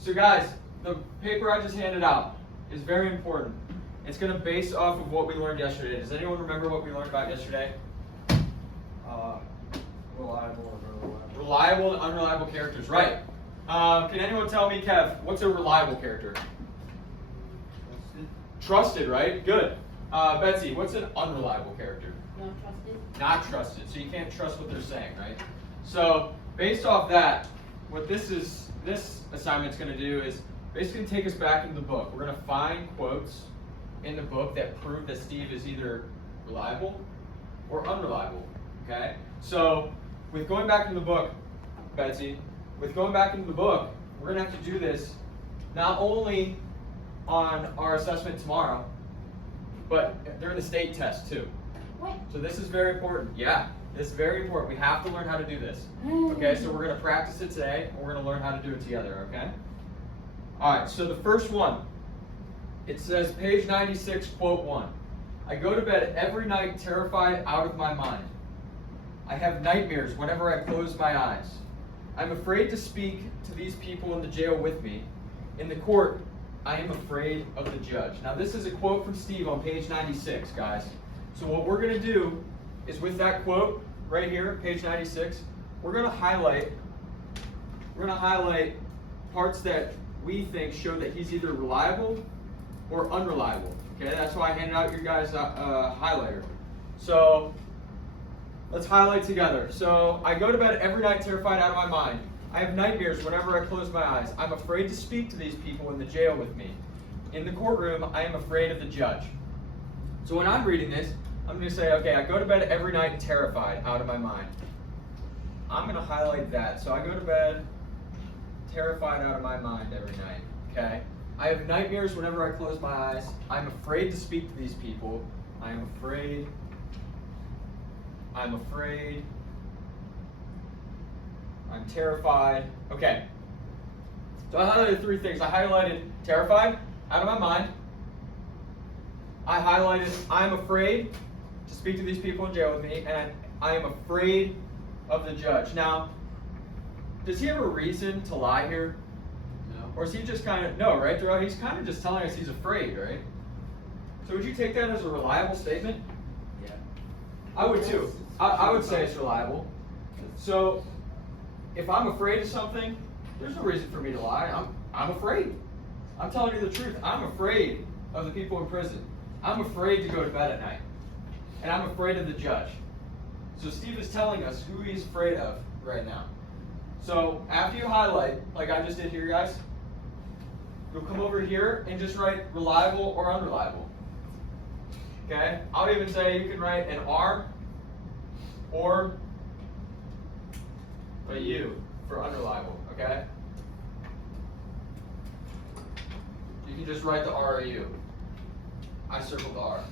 So guys, the paper I just handed out is very important. It's going to base off of what we learned yesterday. Does anyone remember what we learned about yesterday? Reliable and unreliable. Reliable and unreliable characters, right. Can anyone tell me, Kev, what's a reliable character? Trusted, right? Good. Betsy, what's an unreliable character? Not trusted. Not trusted. So you can't trust what they're saying, right? So based off that, what this assignment's going to do is basically take us back into the book. We're going to find quotes in the book that prove that Steve is either reliable or unreliable. Okay? So with going back into the book, Betsy, with going back into the book, we're going to have to do this not only on our assessment tomorrow, but during the state test too. What? So this is very important. Yeah, this is very important. We have to learn how to do this. Okay, so we're going to practice it today, and we're going to learn how to do it together, okay? All right, so the first one, it says, page 96, quote 1. I go to bed every night terrified out of my mind. I have nightmares whenever I close my eyes. I'm afraid to speak to these people in the jail with me. In the court, I am afraid of the judge. Now this is a quote from Steve on page 96, guys. So what we're going to do is with that quote right here, page 96, we're going to highlight parts that we think show that he's either reliable or unreliable. Okay, that's why I handed out your guys' highlighter. So let's highlight together. So I go to bed every night terrified out of my mind. I have nightmares whenever I close my eyes. I'm afraid to speak to these people in the jail with me. In the courtroom, I am afraid of the judge. So when I'm reading this, I'm going to say, okay, I go to bed every night terrified out of my mind. I'm going to highlight that. So I go to bed terrified out of my mind every night, okay? I have nightmares whenever I close my eyes. I'm afraid to speak to these people. I'm afraid. I'm terrified. Okay. So I highlighted 3 things. I highlighted terrified, out of my mind. I highlighted I'm afraid to speak to these people in jail with me, and I am afraid of the judge. Now, does he have a reason to lie here? No. Or is he just kind of, no, right, Darrell? He's kind of just telling us he's afraid, right? So would you take that as a reliable statement? Yeah. I would too. I would say it's reliable. So if I'm afraid of something, there's no reason for me to lie. I'm afraid. I'm telling you the truth. I'm afraid of the people in prison. I'm afraid to go to bed at night. And I'm afraid of the judge. So Steve is telling us who he's afraid of right now. So after you highlight, like I just did here, guys, you'll come over here and just write reliable or unreliable. Okay? I'll even say you can write an R or a U for unreliable, okay? You can just write the R or U. I circled the R.